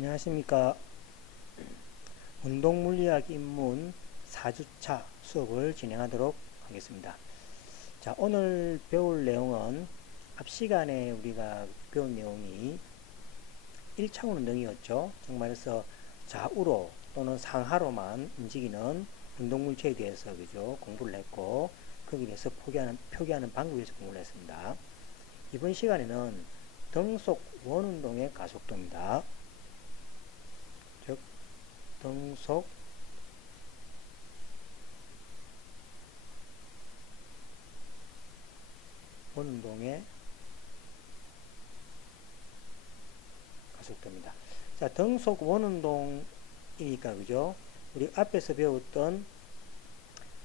안녕하십니까. 운동물리학 입문 4주차 수업을 진행하도록 하겠습니다. 자, 오늘 배울 내용은 앞 시간에 우리가 배운 내용이 1차원 운동이었죠. 즉 말해서 좌우로 또는 상하로만 움직이는 운동물체에 대해서 그죠 공부를 했고, 거기에 대해서 표기하는 방법에 대해서 공부를 했습니다. 이번 시간에는 등속 원운동의 가속도입니다. 즉 등속 원운동의 가속도입니다. 자, 등속 원운동이니까 그죠? 우리 앞에서 배웠던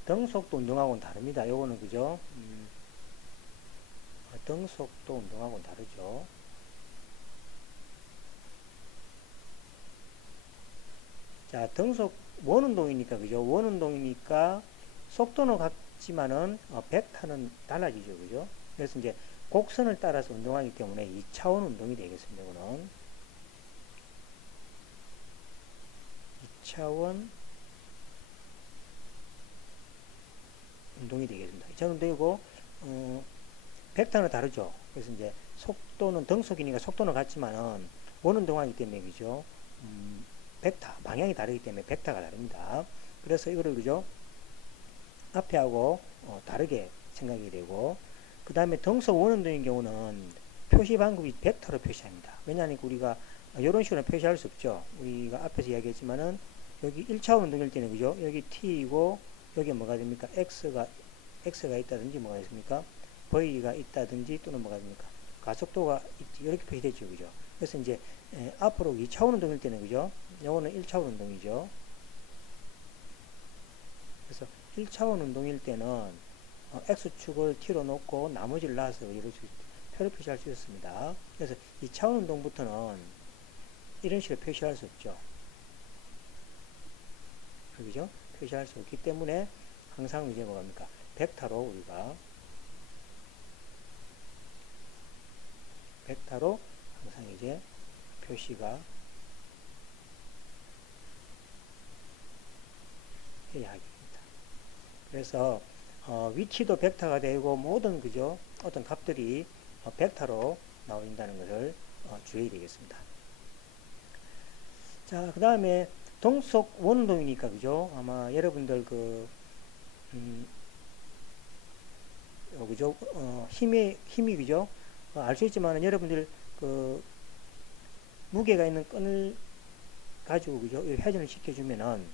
등속도 운동하고는 다릅니다. 요거는 그죠? 등속도 운동하고는 다르죠. 자, 등속 원운동이니까 그죠? 원운동이니까 속도는 같지만은 벡터는 달라지죠. 그죠? 그래서 이제 곡선을 따라서 운동하기 때문에 2차원 운동이 되겠습니다. 이거는 2차원 운동이 되겠습니다. 2차원 운동이고 벡터는 다르죠. 그래서 이제 속도는 등속이니까 속도는 같지만은 원운동하기 때문에 그죠? 벡터 방향이 다르기 때문에 벡터가 다릅니다. 그래서 이거를 그죠? 앞에 하고 다르게 생각이 되고, 그 다음에 등속 원운동인 경우는 표시 방법이 벡터로 표시합니다. 왜냐하면 우리가 이런 식으로 표시할 수 없죠. 우리가 앞에서 이야기했지만은 여기 1차원 운동일 때는 그죠? 여기 t이고 여기에 뭐가 됩니까? x가 있다든지 뭐가 있습니까? v가 있다든지 또는 뭐가 됩니까? 가속도가 있지. 이렇게 표시되죠. 그죠? 그래서 이제 앞으로 2차원 운동일 때는 그죠? 요거는 1차원 운동이죠. 그래서 1차원 운동일 때는 x축을 t로 놓고 나머지를 놔서 이렇게 표를 표시할 수 있습니다. 그래서 2차원 운동부터는 이런 식으로 표시할 수 없죠. 그죠? 표시할 수 없기 때문에 항상 이제 뭐합니까? 벡터로 항상 이제 표시가 해야 하게 됩니다. 그래서 위치도 벡터가 되고 모든 그죠? 어떤 값들이 벡터로 나온다는 것을 주의해야 되겠습니다. 자, 그 다음에 등속 원운동이니까 그죠? 아마 여러분들 그죠? 힘이 그죠? 알 수 있지만 여러분들 무게가 있는 끈을 가지고 그죠? 회전을 시켜주면은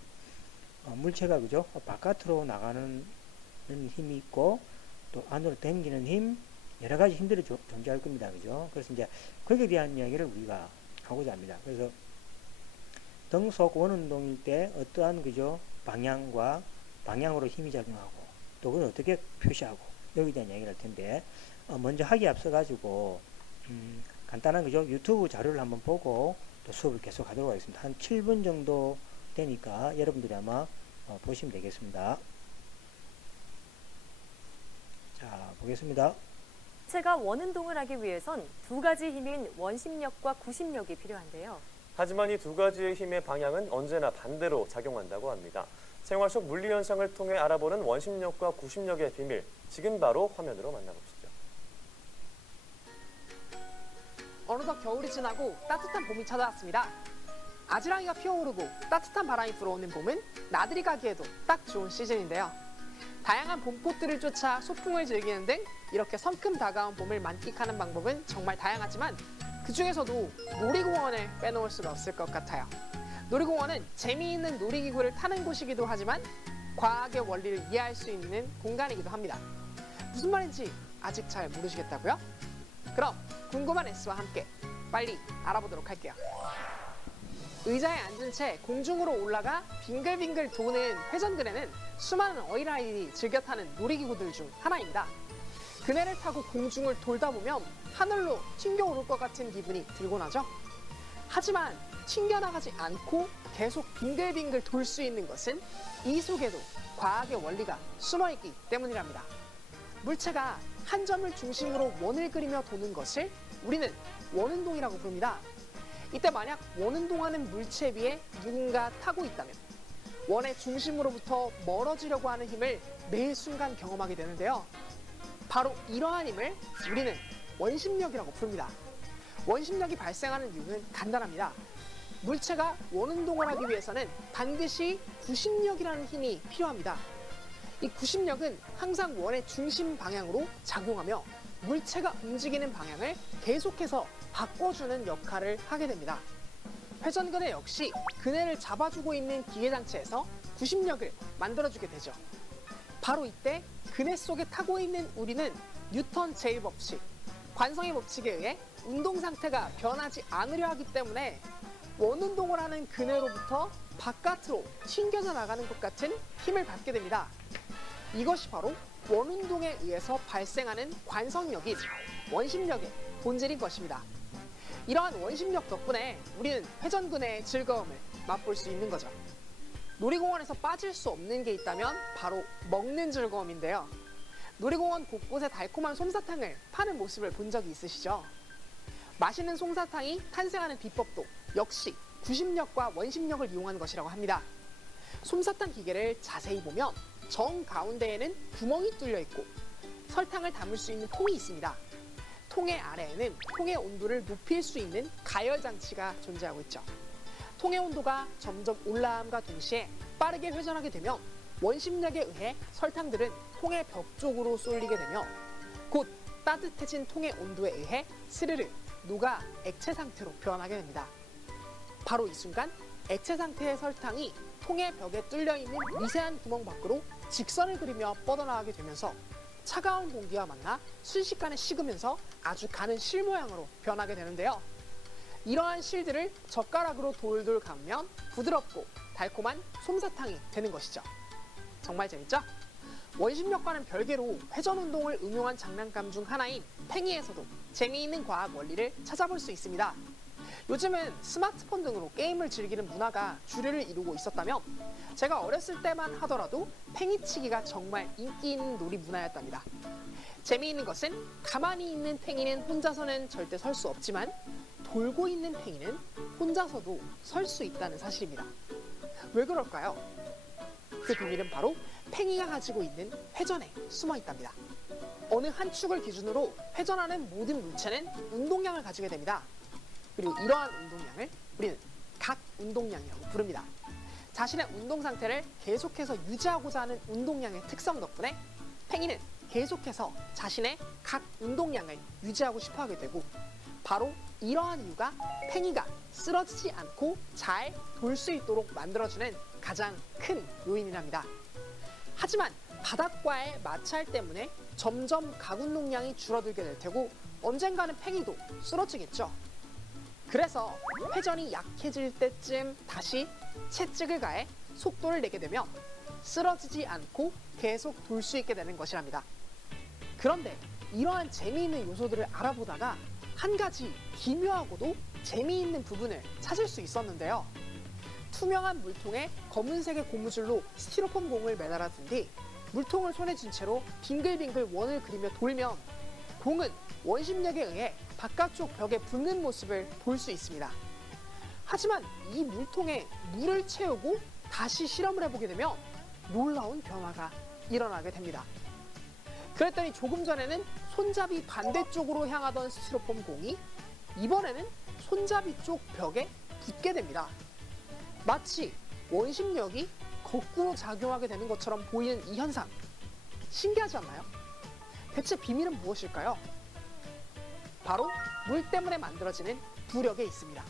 물체가 그죠? 바깥으로 나가는 힘이 있고 또 안으로 당기는 힘, 여러 가지 힘들이 존재할 겁니다. 그죠? 그래서 이제 거기에 대한 이야기를 우리가 하고자 합니다. 그래서 등속 원운동일 때 어떠한 그죠? 방향으로 힘이 작용하고 또 그걸 어떻게 표시하고 여기에 대한 이야기를 할 텐데, 먼저 하기 앞서 가지고 간단한 그죠? 유튜브 자료를 한번 보고 또 수업을 계속 하도록 하겠습니다. 한 7분 정도 되니까 여러분들이 아마 보시면 되겠습니다. 자, 보겠습니다. 체가 원운동을 하기 위해선 두 가지 힘인 원심력과 구심력이 필요한데요. 하지만 이 두 가지의 힘의 방향은 언제나 반대로 작용한다고 합니다. 생활 속 물리 현상을 통해 알아보는 원심력과 구심력의 비밀, 지금 바로 화면으로 만나보시죠. 어느덧 겨울이 지나고 따뜻한 봄이 찾아왔습니다. 아지랑이가 피어오르고 따뜻한 바람이 불어오는 봄은 나들이 가기에도 딱 좋은 시즌인데요. 다양한 봄꽃들을 쫓아 소풍을 즐기는 등 이렇게 성큼 다가온 봄을 만끽하는 방법은 정말 다양하지만 그중에서도 놀이공원을 빼놓을 수가 없을 것 같아요. 놀이공원은 재미있는 놀이기구를 타는 곳이기도 하지만 과학의 원리를 이해할 수 있는 공간이기도 합니다. 무슨 말인지 아직 잘 모르시겠다고요? 그럼 궁금한 S와 함께 빨리 알아보도록 할게요. 의자에 앉은 채 공중으로 올라가 빙글빙글 도는 회전그네는 수많은 어린아이들이 즐겨 타는 놀이기구들 중 하나입니다. 그네를 타고 공중을 돌다 보면 하늘로 튕겨오를 것 같은 기분이 들곤 하죠. 하지만 튕겨나가지 않고 계속 빙글빙글 돌 수 있는 것은 이 속에도 과학의 원리가 숨어있기 때문이랍니다. 물체가 한 점을 중심으로 원을 그리며 도는 것을 우리는 원운동이라고 부릅니다. 이때 만약 원운동하는 물체 위에 누군가 타고 있다면 원의 중심으로부터 멀어지려고 하는 힘을 매 순간 경험하게 되는데요. 바로 이러한 힘을 우리는 원심력이라고 부릅니다. 원심력이 발생하는 이유는 간단합니다. 물체가 원운동을 하기 위해서는 반드시 구심력이라는 힘이 필요합니다. 이 구심력은 항상 원의 중심 방향으로 작용하며 물체가 움직이는 방향을 계속해서 바꿔주는 역할을 하게 됩니다. 회전근해 역시 그네를 잡아주고 있는 기계장치에서 구심력을 만들어주게 되죠. 바로 이때 그네 속에 타고 있는 우리는 뉴턴 제1법칙, 관성의 법칙에 의해 운동 상태가 변하지 않으려 하기 때문에 원운동을 하는 그네로부터 바깥으로 튕겨져 나가는 것 같은 힘을 받게 됩니다. 이것이 바로 원운동에 의해서 발생하는 관성력인 원심력의 본질인 것입니다. 이러한 원심력 덕분에 우리는 회전근해의 즐거움을 맛볼 수 있는 거죠. 놀이공원에서 빠질 수 없는 게 있다면 바로 먹는 즐거움인데요. 놀이공원 곳곳에 달콤한 솜사탕을 파는 모습을 본 적이 있으시죠? 맛있는 솜사탕이 탄생하는 비법도 역시 구심력과 원심력을 이용한 것이라고 합니다. 솜사탕 기계를 자세히 보면 정 가운데에는 구멍이 뚫려 있고 설탕을 담을 수 있는 통이 있습니다. 통의 아래에는 통의 온도를 높일 수 있는 가열 장치가 존재하고 있죠. 통의 온도가 점점 올라감과 동시에 빠르게 회전하게 되면 원심력에 의해 설탕들은 통의 벽 쪽으로 쏠리게 되며 곧 따뜻해진 통의 온도에 의해 스르르 녹아 액체 상태로 변하게 됩니다. 바로 이 순간 액체 상태의 설탕이 통의 벽에 뚫려 있는 미세한 구멍 밖으로 직선을 그리며 뻗어나가게 되면서 차가운 공기와 만나 순식간에 식으면서 아주 가는 실 모양으로 변하게 되는데요. 이러한 실들을 젓가락으로 돌돌 감으면 부드럽고 달콤한 솜사탕이 되는 것이죠. 정말 재밌죠? 원심력과는 별개로 회전 운동을 응용한 장난감 중 하나인 팽이에서도 재미있는 과학 원리를 찾아볼 수 있습니다. 요즘은 스마트폰 등으로 게임을 즐기는 문화가 주류를 이루고 있었다면 제가 어렸을 때만 하더라도 팽이치기가 정말 인기 있는 놀이 문화였답니다. 재미있는 것은 가만히 있는 팽이는 혼자서는 절대 설 수 없지만 돌고 있는 팽이는 혼자서도 설 수 있다는 사실입니다. 왜 그럴까요? 그 비밀은 바로 팽이가 가지고 있는 회전에 숨어 있답니다. 어느 한 축을 기준으로 회전하는 모든 물체는 운동량을 가지게 됩니다. 그리고 이러한 운동량을 우리는 각 운동량이라고 부릅니다. 자신의 운동 상태를 계속해서 유지하고자 하는 운동량의 특성 덕분에 팽이는 계속해서 자신의 각 운동량을 유지하고 싶어 하게 되고 바로 이러한 이유가 팽이가 쓰러지지 않고 잘 돌 수 있도록 만들어주는 가장 큰 요인이랍니다. 하지만 바닥과의 마찰 때문에 점점 각 운동량이 줄어들게 될 테고 언젠가는 팽이도 쓰러지겠죠. 그래서 회전이 약해질 때쯤 다시 채찍을 가해 속도를 내게 되면 쓰러지지 않고 계속 돌 수 있게 되는 것이랍니다. 그런데 이러한 재미있는 요소들을 알아보다가 한 가지 기묘하고도 재미있는 부분을 찾을 수 있었는데요. 투명한 물통에 검은색의 고무줄로 스티로폼 공을 매달아 둔 뒤 물통을 손에 쥔 채로 빙글빙글 원을 그리며 돌면 공은 원심력에 의해 바깥쪽 벽에 붙는 모습을 볼 수 있습니다. 하지만 이 물통에 물을 채우고 다시 실험을 해보게 되면 놀라운 변화가 일어나게 됩니다. 그랬더니 조금 전에는 손잡이 반대쪽으로 향하던 스티로폼 공이 이번에는 손잡이 쪽 벽에 붙게 됩니다. 마치 원심력이 거꾸로 작용하게 되는 것처럼 보이는 이 현상, 신기하지 않나요? 대체 비밀은 무엇일까요? 바로 물 때문에 만들어지는 부력에 있습니다.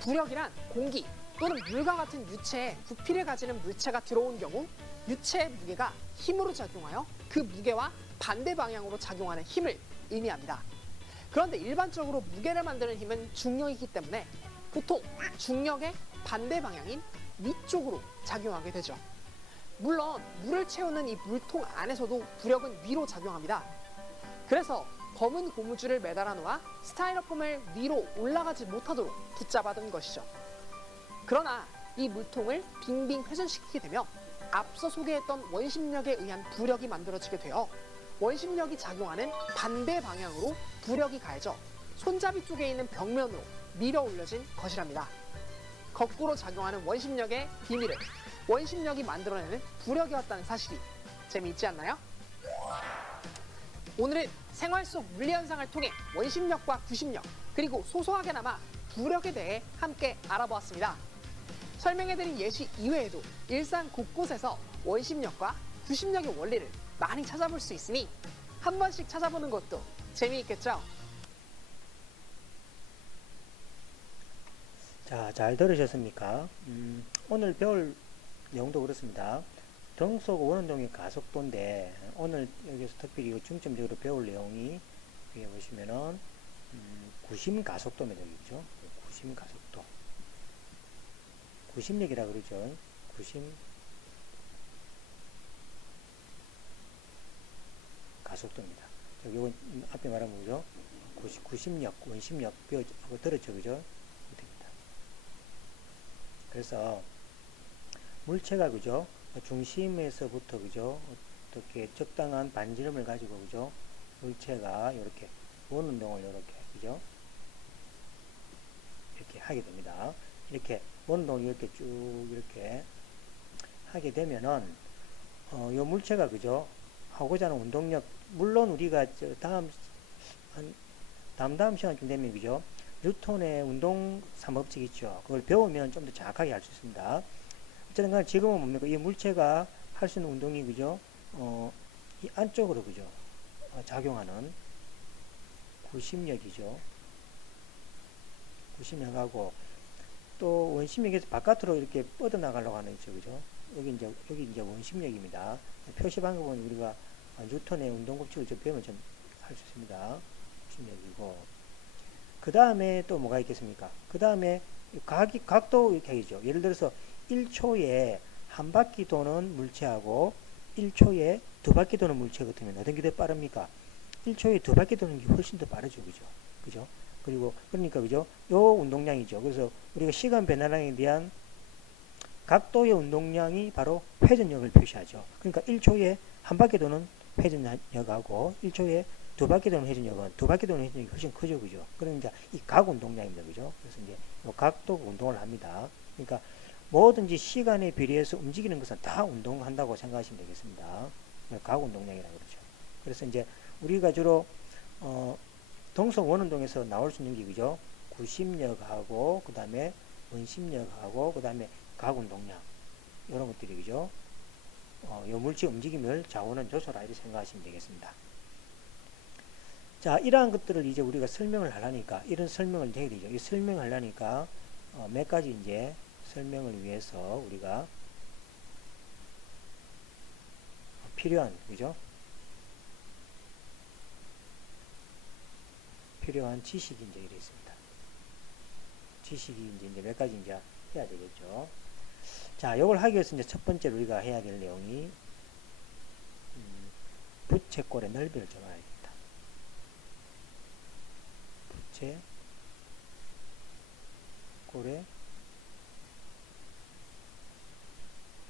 부력이란 공기 또는 물과 같은 유체에 부피를 가지는 물체가 들어온 경우 유체의 무게가 힘으로 작용하여 그 무게와 반대 방향으로 작용하는 힘을 의미합니다. 그런데 일반적으로 무게를 만드는 힘은 중력이기 때문에 보통 중력의 반대 방향인 위쪽으로 작용하게 되죠. 물론 물을 채우는 이 물통 안에서도 부력은 위로 작용합니다. 그래서 검은 고무줄을 매달아 놓아 스타이로폼을 위로 올라가지 못하도록 붙잡아둔 것이죠. 그러나 이 물통을 빙빙 회전시키게 되면 앞서 소개했던 원심력에 의한 부력이 만들어지게 되어 원심력이 작용하는 반대 방향으로 부력이 가해져 손잡이 쪽에 있는 벽면으로 밀어 올려진 것이랍니다. 거꾸로 작용하는 원심력의 비밀은 원심력이 만들어내는 부력이었다는 사실이 재미있지 않나요? 오늘은 생활 속 물리 현상을 통해 원심력과 구심력, 그리고 소소하게나마 부력에 대해 함께 알아보았습니다. 설명해드린 예시 이외에도 일상 곳곳에서 원심력과 구심력의 원리를 많이 찾아볼 수 있으니 한 번씩 찾아보는 것도 재미있겠죠? 자, 잘 들으셨습니까? 오늘 배울 내용도 그렇습니다. 등속 원운동의 가속도인데 오늘 여기서 특별히 중점적으로 배울 내용이 여기 보시면은 구심 가속도입니다. 그죠? 구심 가속도. 구심력이라 그러죠. 구심 가속도입니다. 이건 앞에 말한 거죠. 구심력, 원심력 들었죠, 그죠? 됩니다. 그래서 물체가 그죠? 중심에서부터 그죠? 어떻게 적당한 반지름을 가지고 그죠? 물체가 이렇게 원운동을 이렇게 그죠? 이렇게 하게 됩니다. 이렇게 원운동을 이렇게 쭉 이렇게 하게 되면은 요 물체가 그죠? 하고자 하는 운동력 물론 우리가 다음 시간쯤 되면 그죠? 뉴턴의 운동 3법칙 있죠. 그걸 배우면 좀 더 정확하게 할 수 있습니다. 어쨌든 간에 지금은 뭡니까? 이 물체가 할 수 있는 운동이 그죠? 이 안쪽으로 그죠? 작용하는 구심력이죠. 구심력하고 또 원심력에서 바깥으로 이렇게 뻗어나가려고 하는 있죠. 그죠? 여기 이제 원심력입니다. 표시 방법은 우리가 뉴턴의 운동 법칙을 좀 배우면 좀 할 수 있습니다. 구심력이고. 그 다음에 또 뭐가 있겠습니까? 그 다음에 각도 이렇게 하죠. 예를 들어서 1초에 한 바퀴 도는 물체하고 1초에 두 바퀴 도는 물체 같으면 어떤 게 더 빠릅니까? 1초에 두 바퀴 도는 게 훨씬 더 빠르죠. 그죠? 그죠? 그리고, 그러니까, 그죠? 요 운동량이죠. 그래서 우리가 시간 변화량에 대한 각도의 운동량이 바로 회전력을 표시하죠. 그러니까 1초에 한 바퀴 도는 회전력하고 1초에 두 바퀴 도는 회전력은 두 바퀴 도는 회전력이 훨씬 크죠. 그죠? 그러니까 이 각 운동량입니다. 그죠? 그래서 이제 요 각도 운동을 합니다. 그러니까 뭐든지 시간에 비례해서 움직이는 것은 다 운동한다고 생각하시면 되겠습니다. 각 운동량이라고 그러죠. 그래서 이제 우리가 주로 동속 원운동에서 나올 수 있는 게 그죠? 구심력하고 그 다음에 원심력하고 그 다음에 각 운동량 이런 것들이 그죠? 요 물체 움직임을 좌우는 조소라 이렇게 생각하시면 되겠습니다. 자, 이러한 것들을 이제 우리가 설명을 하려니까 이런 설명을 해야 되죠. 이 설명을 하려니까 몇 가지 이제 설명을 위해서 우리가 필요한 그죠? 필요한 지식이 이제 이래 있습니다. 지식이 이제 몇 가지 이제 해야 되겠죠. 자, 요걸 하기 위해서 이제 첫 번째로 우리가 해야 될 내용이 부채꼴의 넓이를 좀 알아야 됩니다. 부채꼴의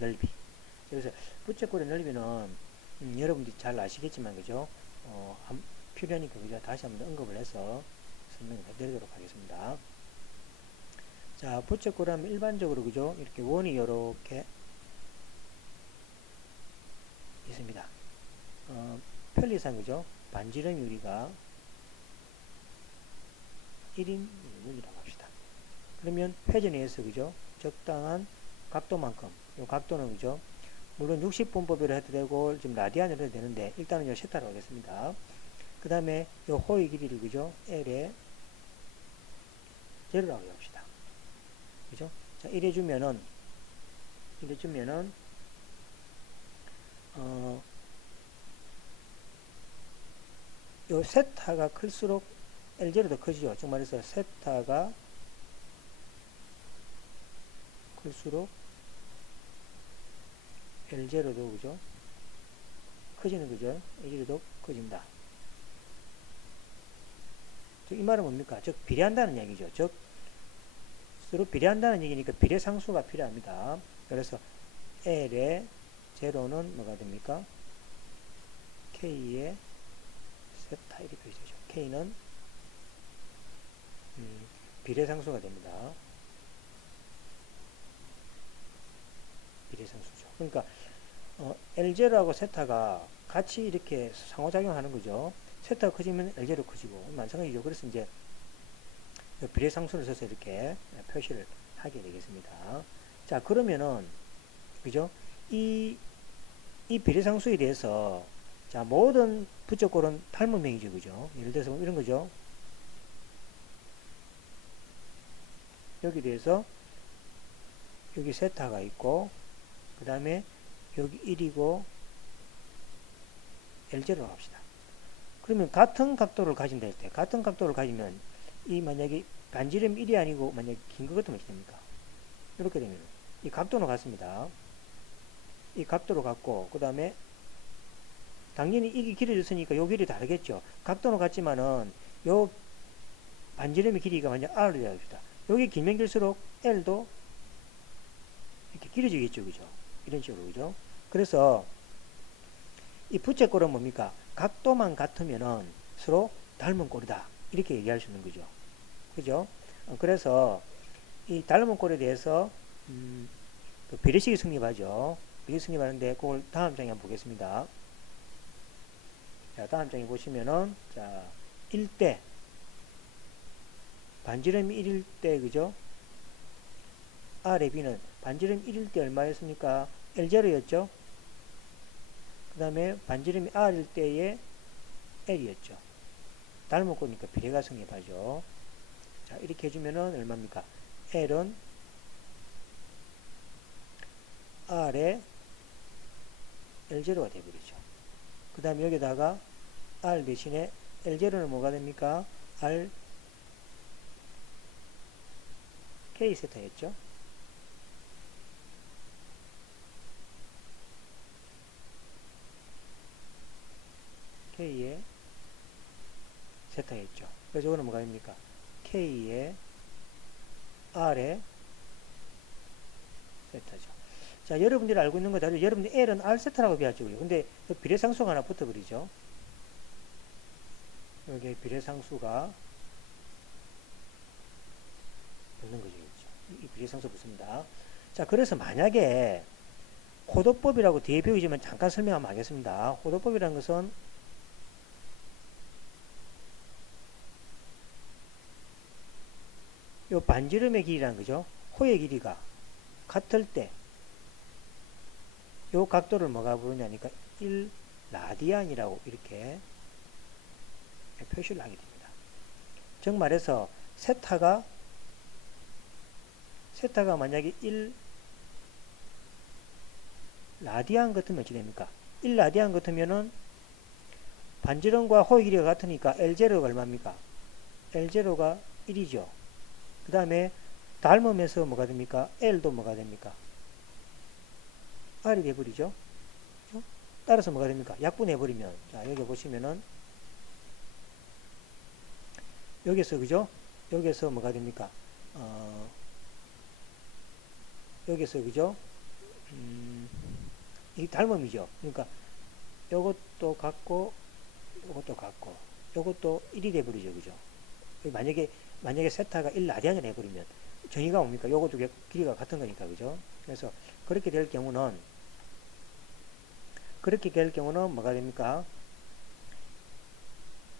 넓이. 그래서 부채꼴의 넓이는 여러분들이 잘 아시겠지만 그죠? 필요하니까 그죠? 다시 한번 언급을 해서 설명을 해드리도록 하겠습니다. 자, 부채꼴 하면 일반적으로 그죠? 이렇게 원이 이렇게 있습니다. 편리상 그죠? 반지름이 우리가 1인 1이라고 합시다. 그러면 회전에 의해서 그죠? 적당한 각도만큼, 이 각도는 그죠? 물론 60분법으로 해도 되고 지금 라디안으로 해도 되는데 일단은 요 세타로 하겠습니다. 그 다음에 요 호의 길이를 그죠? L에 제로라고 합시다. 그죠? 자, 이래주면은 요 세타가 클수록 L0도 커지죠. 즉 말해서 세타가 클수록 L0도 그죠? 커지는 거죠. L0도 커진다. 즉, 이 말은 뭡니까? 즉, 비례한다는 얘기죠. 즉, 서로 비례한다는 얘기니까 비례상수가 필요합니다. 그래서 L의 제로는 뭐가 됩니까? K의 세타 이렇게 표시되죠. K는 비례상수가 됩니다. 비례상수죠. 그러니까 L0하고 세타가 같이 이렇게 상호작용하는 거죠. 세타가 커지면 L0 커지고 마찬가지죠. 그래서 이제 비례상수를 써서 이렇게 표시를 하게 되겠습니다. 자, 그러면은 그죠? 이 비례상수에 대해서 자, 모든 부적골은 닮음행이죠. 그죠? 예를 들어서 이런 거죠. 여기 대해서 여기 세타가 있고 그 다음에 여기 1이고 L0로 합시다. 그러면 같은 각도를 가진다 할 때 같은 각도를 가지면 이 만약에 반지름 1이 아니고 만약에 긴 것 같으면 어떻게 됩니까? 이렇게 되면 이 각도는 같습니다. 이 각도로 같고 그 다음에 당연히 이게 길어졌으니까 요 길이 다르겠죠. 각도는 같지만은 요 반지름의 길이가 만약 R이라 합시다. 여기 길면 길수록 L도 이렇게 길어지겠죠. 그죠? 이런 식으로. 그죠? 그래서 이 부채꼴은 뭡니까? 각도만 같으면은 서로 닮은 꼴이다. 이렇게 얘기할 수 있는 거죠. 그죠? 그래서 이 닮은 꼴에 대해서 그 비례식이 성립하죠. 비례식이 성립하는데 그걸 다음 장에 한번 보겠습니다. 자, 다음 장에 보시면은 자, 1대 반지름이 1일 때 그죠? R의 B는 반지름 1일 때 얼마였습니까? L0였죠? 그 다음에 반지름이 R일 때의 L이었죠. 닮은 거니까 비례가 성립하죠. 자, 이렇게 해주면은 얼마입니까? L은 R의 L0가 되어버리죠. 그 다음에 여기다가 R 대신에 L0는 뭐가 됩니까? R K 세타였죠. K의 세타였죠. 그래서 이거는 뭐가 됩니까? K의 R의 세타죠. 자, 여러분들이 알고 있는 거다. 여러분들 L은 R 세타라고 비하죠. 근데 비례상수가 하나 붙어버리죠. 여기 비례상수가 붙는 거죠. 이 비례상수 붙습니다. 자, 그래서 만약에 호도법이라고 뒤에 배우지만 잠깐 설명하면 하겠습니다. 호도법이라는 것은 요 반지름의 길이라는 거죠. 호의 길이가 같을 때 요 각도를 뭐가 부르냐니까 1라디안이라고 이렇게 표시를 하게 됩니다. 즉 말해서 세타가 만약에 1라디안 같으면 어찌 됩니까? 1라디안 같으면은 반지름과 호의 길이가 같으니까 L0가 얼마입니까? L0가 1이죠. 그 다음에 닮으면서 뭐가 됩니까? L도 뭐가 됩니까? R이 돼버리죠. 따라서 뭐가 됩니까? 약분해버리면, 자, 여기 보시면은, 여기서, 그죠? 여기서 뭐가 됩니까? 여기서, 그죠? 이 닮음이죠. 그러니까, 요것도 같고, 요것도 같고, 요것도 1이 돼버리죠. 그죠? 만약에 세타가 1라디안이 돼버리면, 정의가 뭡니까? 요것도 길이가 같은 거니까, 그죠? 그래서, 그렇게 될 경우는 뭐가 됩니까?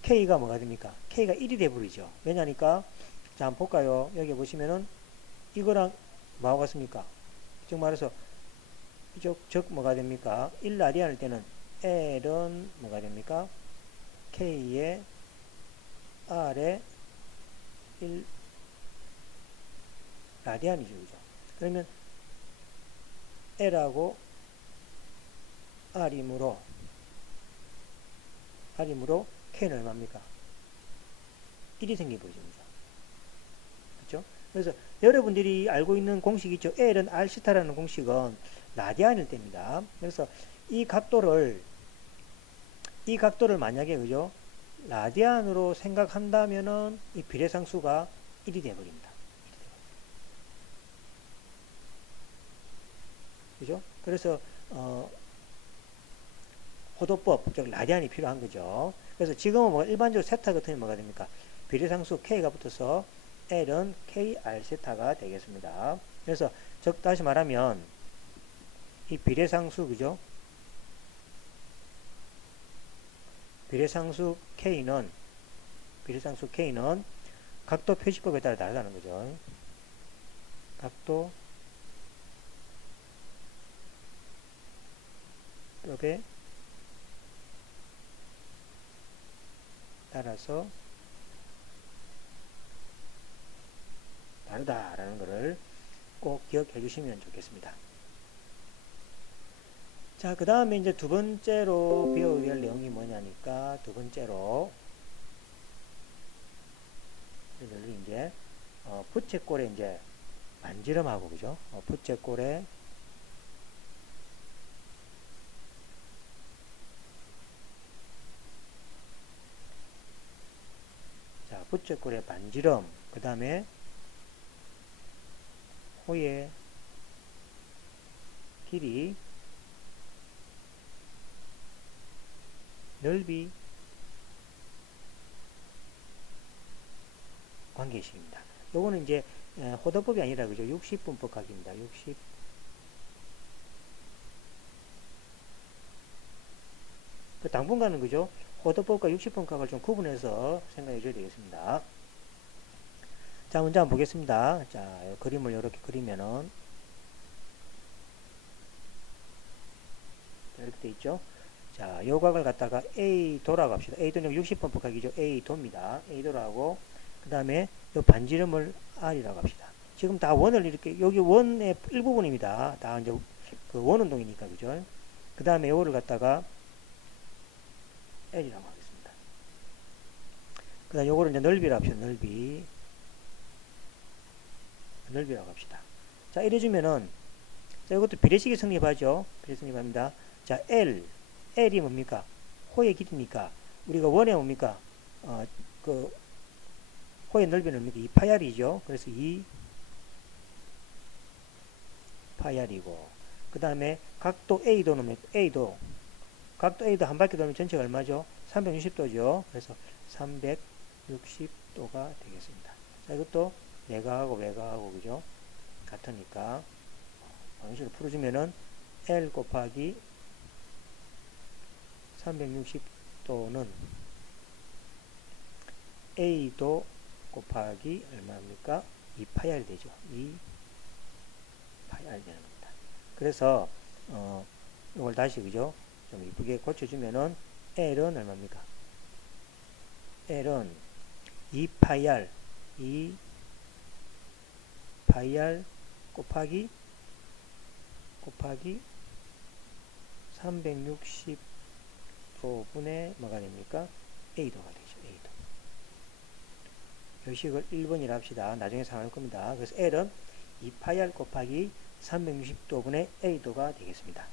K가 뭐가 됩니까? K가 1이 돼버리죠. 왜냐니까, 자, 한번 볼까요? 여기 보시면은, 이거랑 뭐하고 같습니까? 즉 말해서, 즉 뭐가 됩니까? 1라디안 할 때는 L은 뭐가 됩니까? K의 R의 1라디안이죠. 그죠? 그러면 L하고 R이므로 K는 얼마입니까? 1이 생겨버리죠. 그죠? 그래서 여러분들이 알고 있는 공식 있죠? L은 R시타라는 공식은 라디안일 때입니다. 그래서 이 각도를 만약에 그죠? 라디안으로 생각한다면은 이 비례상수가 1이 되어버립니다. 그죠? 그래서 호도법, 즉 라디안이 필요한 거죠. 그래서 지금은 뭐 일반적으로 세타 같은 게 뭐가 됩니까? 비례상수 K가 붙어서 L은 KR 세타가 되겠습니다. 그래서 즉 다시 말하면 이 비례상수 그죠? 비례상수 K는 각도 표시법에 따라 다르다는 거죠. 각도 법에 따라서 다르다라는 것을 꼭 기억해 주시면 좋겠습니다. 자, 그 다음에 이제 두 번째로 배워야 할 내용이 뭐냐니까, 두 번째로 이제 부채꼴에 이제 반지름하고 그죠? 부채꼴에 자, 부채꼴의 반지름, 그 다음에 호의 길이, 넓이 관계식입니다. 요거는 이제 호도법이 아니라 그죠? 60분법 각입니다. 60. 그 당분간은 그죠? 호도법과 60분 각을 좀 구분해서 생각해 줘야 되겠습니다. 자, 문제 한번 보겠습니다. 자, 그림을 이렇게 그리면은 이렇게 돼 있죠? 자, 요 각을 갖다가 A도라고 합시다. A도는 60분 각이죠. A도입니다. A도라고, 그 다음에 요 반지름을 R이라고 합시다. 지금 다 원을 이렇게, 여기 원의 일부분입니다. 다 이제 그 원운동이니까, 그죠? 그 다음에 요거를 갖다가 L이라고 하겠습니다. 그 다음에 요거를 이제 넓이라고 합시다. 넓이라고 합시다. 자, 이래주면은, 자, 이것도 비례식이 성립하죠. 비례 성립합니다. 자, L이 뭡니까? 호의 길이니까, 우리가 원에 뭡니까? 그, 호의 넓이는 뭡니까? 2파이R이죠. 그래서 2파이R이고, 그 다음에 각도 A도는 뭡니까? 각도 A도 한 바퀴 돌면 전체가 얼마죠? 360도죠. 그래서 360도가 되겠습니다. 자, 이것도 내각하고 외곽하고, 그죠? 같으니까, 방식을 풀어주면은 L 곱하기 360도는 A도 곱하기 얼마입니까? 2파이R 되죠. 2파이R 되는 겁니다. 그래서 이걸 다시 그죠? 좀 이쁘게 고쳐주면은 L은 얼마입니까? L은 2파이R 곱하기 360도분의 뭐가 됩니까? A도가 되죠. A도. 요식을 1번이라 합시다. 나중에 사용할 겁니다. 그래서 L은 2파이R 곱하기 360도분의 A도가 되겠습니다.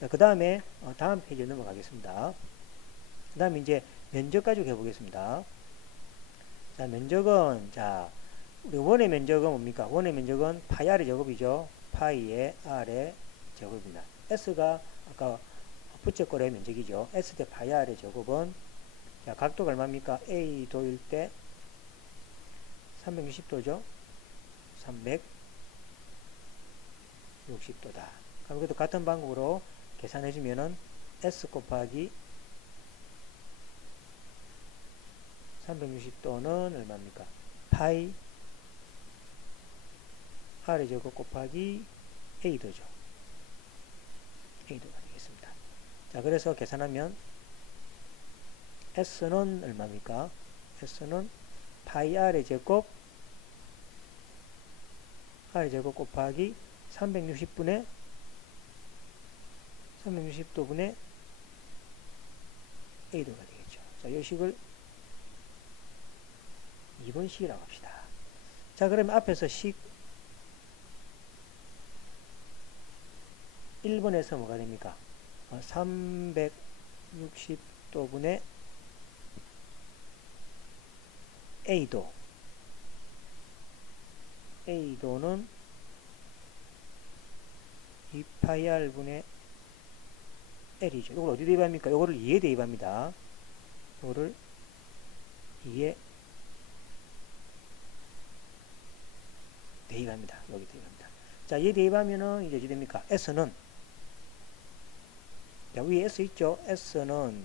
자, 그 다음에 다음 페이지에 넘어가겠습니다. 그 다음에 이제 면적 가지고 해보겠습니다. 자, 면적은, 자, 우리 원의 면적은 뭡니까? 원의 면적은 파이 R의 제곱이죠. 파이의 R의 제곱입니다. S가 아까 부채꼴의 면적이죠. S 대 파이 R의 제곱은, 자, 각도가 얼마입니까? A도일 때 360도죠. 360도다. 그럼 이것도 같은 방법으로 계산해주면은 S 곱하기 360도는 얼마입니까? 파이 R의 제곱 곱하기 A도죠. A도가 되겠습니다. 자, 그래서 계산하면 S는 얼마입니까? S는 파이 R의 제곱 곱하기 360도분의 A도가 되겠죠. 자, 이 식을 2번식이라고 합시다. 자, 그러면 앞에서 식 1번에서 뭐가 됩니까? 360도분의 A도는 2파이R분의 L이죠. 이걸 어디 대입합니까? 이거를 2에 대입합니다. 이거를 2에 대입합니다. 여기 대입합니다. 자, 얘 대입하면은 이제 어찌 됩니까? S는, 자, 위에 S 있죠? S는,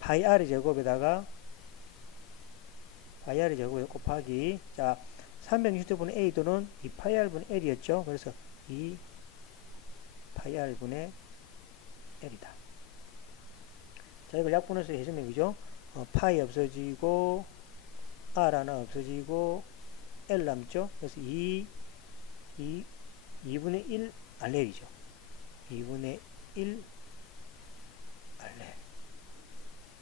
파이 R 제곱에다가, 파이 R 제곱에 곱하기, 자, 360분의 A도는 2파이 R분의 L이었죠? 그래서 2파이 R분의 L이다. 자, 이걸 약분해서 해주면, 그죠? 파이 없어지고, R 하나 없어지고, L 남죠? 그래서 2분의 1 RL이죠. 2분의 1 RL.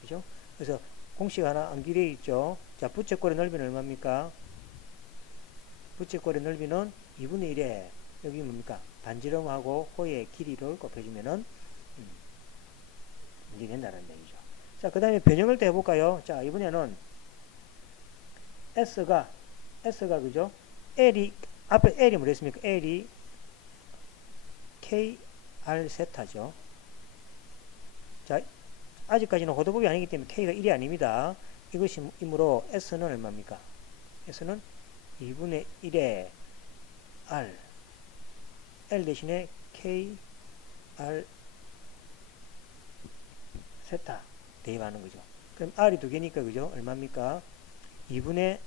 그죠? 그래서 공식 하나 암기되어 있죠? 자, 부채꼴의 넓이는 얼마입니까? 부채꼴의 넓이는 2분의 1에, 여기 뭡니까? 반지름하고 호의 길이를 곱해주면은, 이게 된다는 얘기죠. 자, 그 다음에 변형을 또 해볼까요? 자, 이번에는 S가 그죠? L이, 앞에 L이 뭐랬습니까? L이 KR 세타죠. 자, 아직까지는 호도법이 아니기 때문에 K가 1이 아닙니다. 이것이 이므로 S는 얼마입니까? S는 2분의 1의 R, L 대신에 KR 세타 대입하는 거죠. 그럼 R이 두 개니까, 그죠? 얼마입니까? 2분의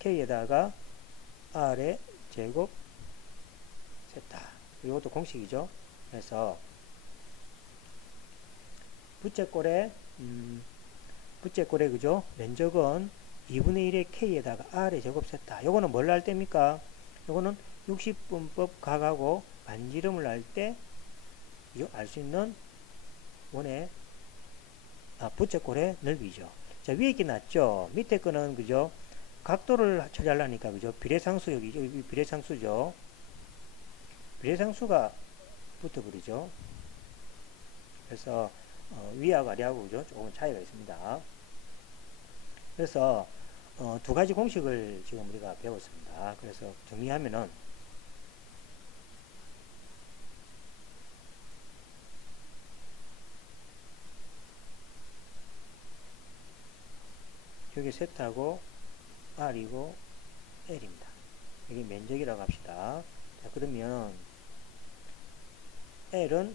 K에다가 R의 제곱 세타. 이것도 공식이죠. 그래서 부채꼴의 그죠? 면적은 2분의 1의 K에다가 R의 제곱 세타. 요거는 뭘 할 때입니까? 요거는 60분법 가하고 반지름을 할 때 알 수 있는 원의 부채꼴의 넓이죠. 자, 위에 게 낫죠. 밑에 거는 그죠? 각도를 처리하려니까 그죠? 비례상수 여기 비례상수죠. 비례상수가 붙어버리죠. 그래서 위하고 아래하고 그죠? 조금 차이가 있습니다. 그래서 두 가지 공식을 지금 우리가 배웠습니다. 그래서 정리하면은 여기 세타고 R이고 L입니다. 여기 면적이라고 합시다. 자, 그러면 L은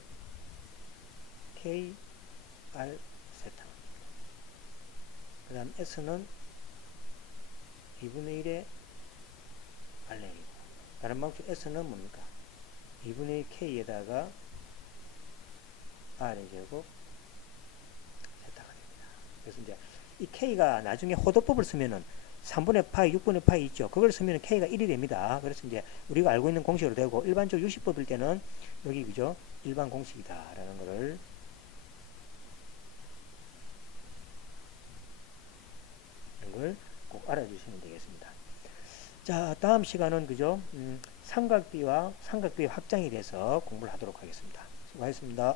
KR 세타. 그 다음 S는 2분의 1의 RL이고. 다른 방식 S는 뭡니까? 2분의 1 K에다가 R의 제곱 세타가 됩니다. 그래서 이제 이 K가 나중에 호도법을 쓰면은 3분의 파이, 6분의 파이 있죠. 그걸 쓰면 K가 1이 됩니다. 그래서 이제 우리가 알고 있는 공식으로 되고, 일반적으로 60법일 때는 여기 그죠? 일반 공식이다라는 거를 꼭 알아주시면 되겠습니다. 자, 다음 시간은 그죠? 삼각비와 삼각비의 확장에 대해서 공부를 하도록 하겠습니다. 수고하셨습니다.